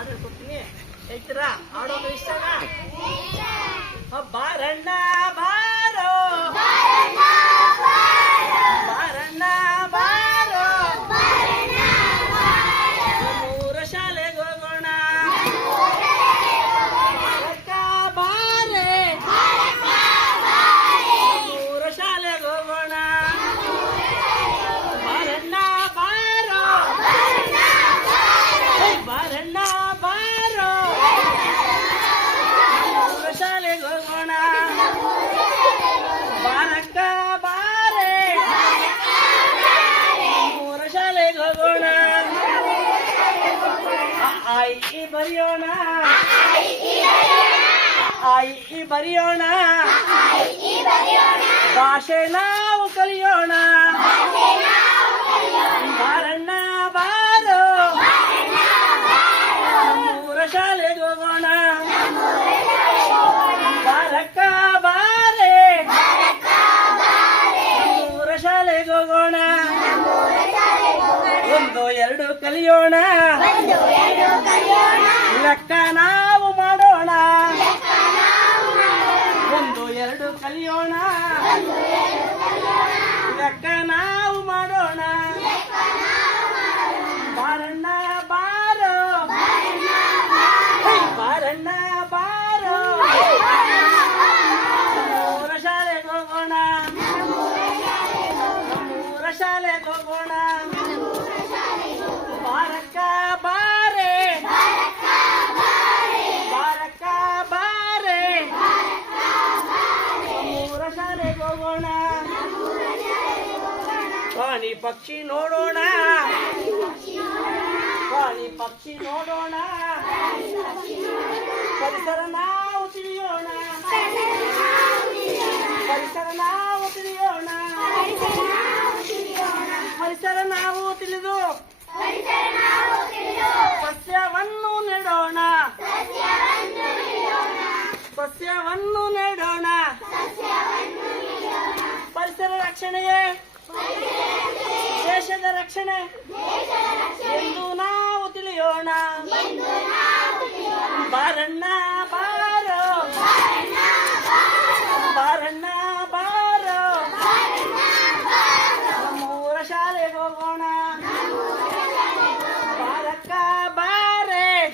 ಹಾಡು ಹೇಳ್ಕೊಡ್ತೀನಿ ಹೇಳ್ತೀರಾ ಹಾಡೋದು ಇಷ್ಟ ಬರೆಯೋಣ ಆ ಈ ಬರೆಯೋಣ ಭಾಷೆ ನಾವು ಕಲಿಯೋಣ ಬಾರಣ್ಣ ಬಾರೋ ನಮ್ಮೂರ ಶಾಲೆಗೆ ಹೋಗೋಣ ಬಾರಕ್ಕ ಬಾರೆ ನಮ್ಮೂರ ಶಾಲೆಗೆ ಹೋಗೋಣ ಒಂದು ಎರಡು ಕಲಿಯೋಣ ಲೆಕ್ಕ ನಾವು ಮಾಡೋಣ. ಒಂದು, ಎರಡು ಕಲಿಯೋಣ. ಲೆಕ್ಕ ನಾವು ಮಾಡೋಣ. ಬಾರಣ್ಣ ಬಾರೋ. ಬಾರಣ್ಣ ಬಾರೋ. ನಮ್ಮೂರ ಶಾಲೆಗೆ ಹೋಗೋಣ. ನಮ್ಮೂರ ಶಾಲೆಗೆ ಹೋಗೋಣ. ಪ್ರಾಣಿ ಪಕ್ಷಿ ನೋಡೋಣ. ಪ್ರಾಣಿ ಪಕ್ಷಿ ನೋಡೋಣ. ಪರಿಸರ ನಾವು ತಿಳಿಯೋಣ. ಪರಿಸರ ನಾವು ತಿಳಿಯೋಣ. ಪರಿಸರ ನಾವು ತಿಳಿದು ಸಸ್ಯವನ್ನು ನೆಡೋಣ. ಸಸ್ಯವನ್ನು ನೆಡೋಣ. ಪರಿಸರ ರಕ್ಷಣೆಯೇ. ರಕ್ಷಣೆ ಎಂದು ನಾವು ತಿಳಿಯೋಣ. ಬಾರಣ್ಣ ಬಾರೋ. ಬಾರಣ್ಣ ಬಾರೋ. ನಮ್ಮೂರ ಶಾಲೆಗೆ ಹೋಗೋಣ. ಬಾರಕ್ಕ ಬಾರೆ.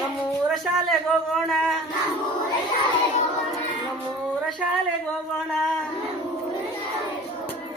ನಮ್ಮೂರ ಶಾಲೆಗೆ ಹೋಗೋಣ. ನಮ್ಮೂರ ಶಾಲೆಗೆ ಹೋಗೋಣ.